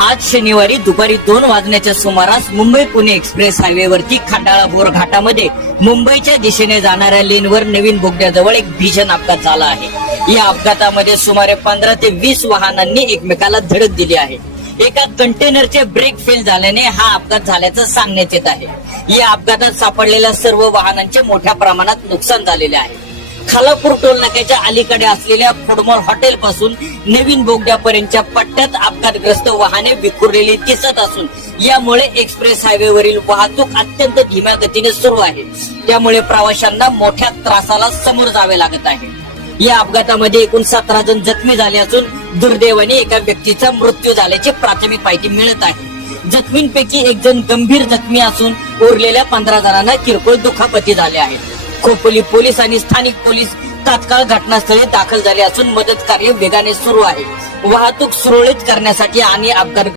आज शनिवारी दुपारी दोन वाजण्याच्या सुमारास मुंबई पुणे एक्सप्रेस हायवेवरती खंडाळा घाटामध्ये मुंबईच्या दिशेने जाणाऱ्या लेनवर नवीन बोगद्याजवळ एक भीषण अपघात झाला आहे. या अपघातामध्ये सुमारे पंधरा ते वीस वाहनांनी एकमेकाला धडक दिली आहे. एका कंटेनरचे ब्रेक फेल झाल्याने हा अपघात झाल्याचं सांगण्यात येत आहे. या अपघातात सापडलेल्या सर्व वाहनांचे मोठ्या प्रमाणात नुकसान झालेले आहे. खालापूर टोल नाक्याच्या अलीकडे असलेल्या फुडमॉल हॉटेल पासून नवीन बोगद्यापर्यंतच्या पट्ट्यात अपघातग्रस्त वाहने विखुरलेली दिसत असून यामुळे एक्सप्रेस हायवेवरील वाहतूक अत्यंत धीम्या गतीने सुरू आहे. त्यामुळे प्रवाशांना मोठ्या त्रासाला समोर जावे लागत आहे. या अपघातामध्ये एकूण सतरा जण जखमी झाले असून दुर्दैवाने एका व्यक्तीचा मृत्यू झाल्याची प्राथमिक माहिती मिळत आहे. जखमींपैकी एक जण गंभीर जखमी असून उरलेल्या पंधरा जणांना किरकोळ दुखापती झाल्या आहेत. खोपोली पोलीस आणि स्थानिक पोलीस तात्काळ घटनास्थळी दाखल झाले असून मदत कार्य वेगाने सुरू आहे. वाहतूक सुरळीत करण्यासाठी आणि अपघात